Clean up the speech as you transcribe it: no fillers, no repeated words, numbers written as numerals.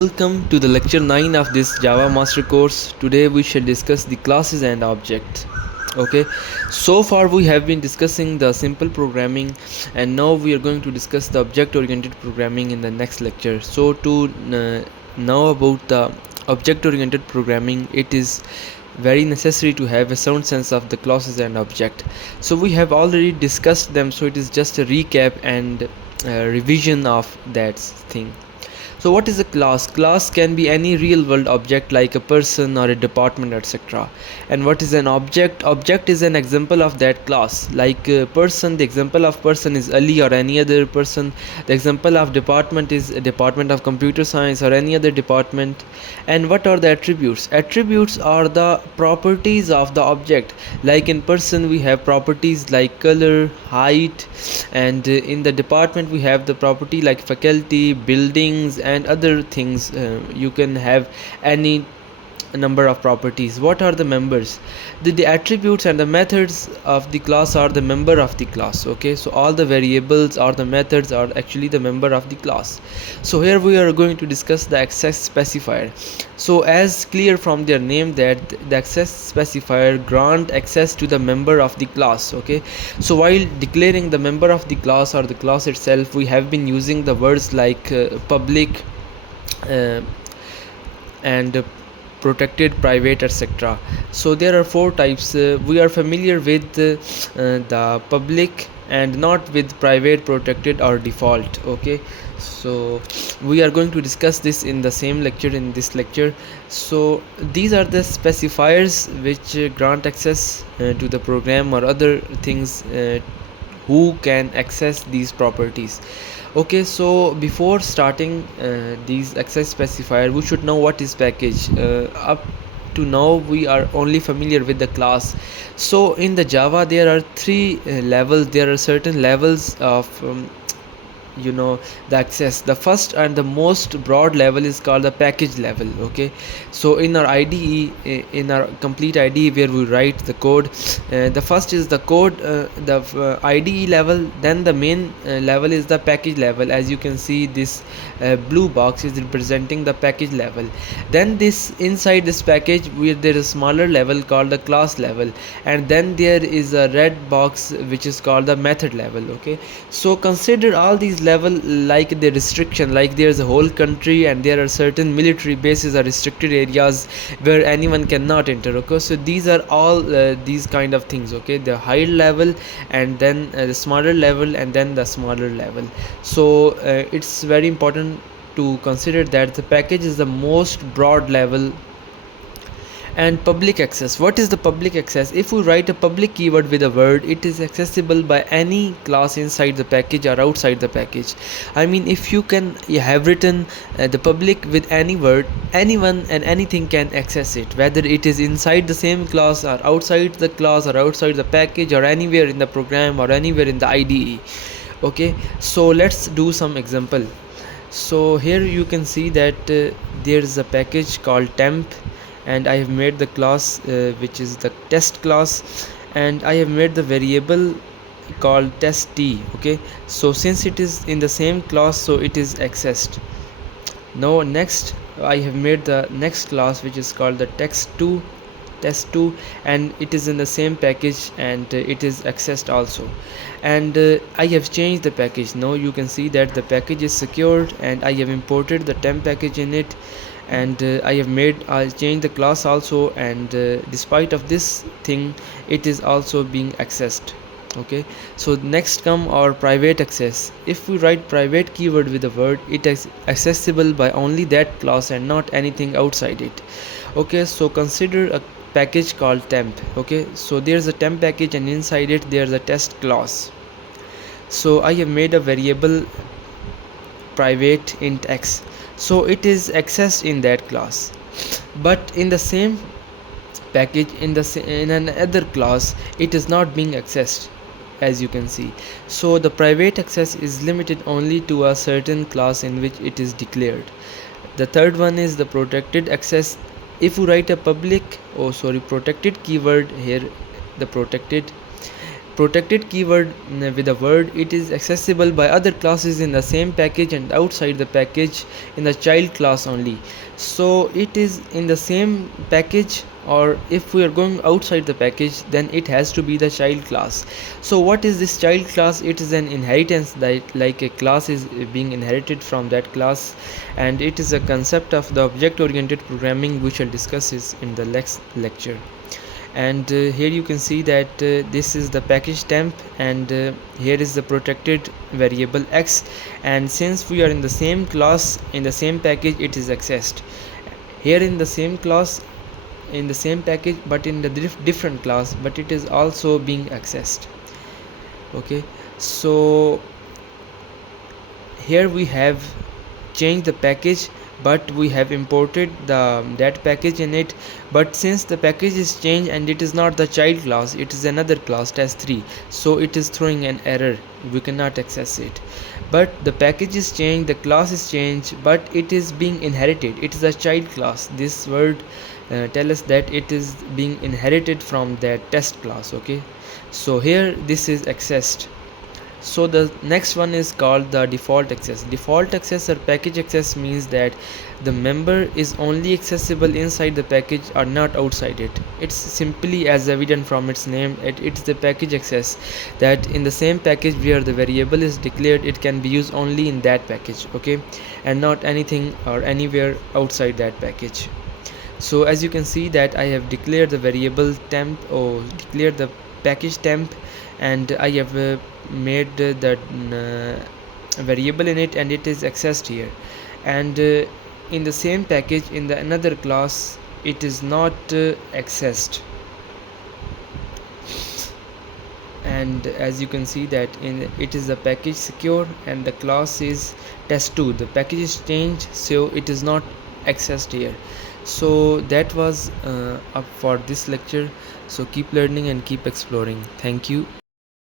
Welcome to the lecture 9 of this Java Master course. Today we shall discuss the classes and objects. Okay, so far we have been discussing the simple programming, and now we are going to discuss the object oriented programming in the next lecture. So to know about the object oriented programming, it is very necessary to have a sound sense of the classes and object. So we have already discussed them, so it is just a recap and revision of that thing. So what is a class? Class can be any real world object like a person or a department, etc. And what is an object? Object is an example of that class. Like a person, the example of person is Ali or any other person. The example of department is a department of computer science or any other department. And what are the attributes? Attributes are the properties of the object. Like in person we have properties like color, height, and in the department we have the property like faculty, buildings, and other things. You can have any number of properties. What are the members? The attributes and the methods of the class are the member of the class. Okay, so all the variables or the methods are actually the member of the class. So here we are going to discuss the access specifier. So as clear from their name that the access specifier grant access to the member of the class. Okay, so while declaring the member of the class or the class itself, we have been using the words like public uh, and protected, private, etc. So there are four types. We are familiar with the public and not with private, protected, or default. Okay, so we are going to discuss this in the same lecture, in this lecture. So these are the specifiers which grant access to the program or other things who can access these properties. Okay, so before starting these access specifier, we should know what is package. Up to now we are only familiar with the class. So in the Java there are three levels. There are certain levels of the access. The first and the most broad level is called the package level. Okay, so in our IDE, in our complete IDE where we write the code, the first is the code, the IDE level, then the main level is the package level. As you can see, this blue box is representing the package level. Then this inside this package where there is a smaller level called the class level, and then there is a red box which is called the method level. Okay, so consider all these level like the restriction, like there's a whole country and there are certain military bases or restricted areas where anyone cannot enter. Okay, so these are all these kind of things. Okay, the higher level, and then the smaller level, and then the smaller level. So it's very important to consider that the package is the most broad level. And public access, what is the public access? If we write a public keyword with a word, it is accessible by any class inside the package or outside the package. I mean, if you have written the public with any word, anyone and anything can access it, whether it is inside the same class or outside the class or outside the package or anywhere in the program or anywhere in the IDE. Okay, so let's do some example. So here you can see that there is a package called temp, and I have made the class which is the test class, and I have made the variable called test t. Okay, so since it is in the same class, so it is accessed. Now next I have made the next class which is called the test2, and it is in the same package, and it is accessed also. And I have changed the package. Now you can see that the package is secured, and I have imported the temp package in it, and I changed the class also, and despite of this thing, it is also being accessed. Okay, so next come our private access. If we write private keyword with a word, it is accessible by only that class and not anything outside it. Okay, so consider a package called temp. Okay, so there's a temp package, and inside it there's a test class. So I have made a variable private int x, so it is accessed in that class. But in the same package, in another class, it is not being accessed, as you can see. So the private access is limited only to a certain class in which it is declared. The third one is the protected access. If you write a protected keyword here, the protected, Protected keyword with a word, it is accessible by other classes in the same package and outside the package in the child class only. So it is in the same package, or if we are going outside the package, then it has to be the child class. So what is this child class? It is an inheritance, that like a class is being inherited from that class, and it is a concept of the object oriented programming, which I'll discuss is in the next lecture. And here you can see that this is the package temp, and here is the protected variable x, and since we are in the same class in the same package, it is accessed here in the same class in the same package, but in the different class, but it is also being accessed. Okay, so here we have changed the package, but we have imported that package in it. But since the package is changed and it is not the child class, it is another class, test3, so it is throwing an error, we cannot access it. But the package is changed, the class is changed, but it is being inherited, it is a child class. This word tell us that it is being inherited from that test class. Okay, so here this is accessed. So the next one is called the default access. Default access or package access means that the member is only accessible inside the package or not outside it. It's simply as evident from its name, it's the package access, that in the same package where the variable is declared, it can be used only in that package. Okay, and not anything or anywhere outside that package. So as you can see that I have declared the variable temp, or declared the package temp, and I have made the variable in it, and it is accessed here. And in the same package in the another class, it is not accessed. And as you can see that it is the package secure and the class is test2. The package is changed, so it is not accessed here. So that was up for this lecture. So keep learning and keep exploring. Thank you.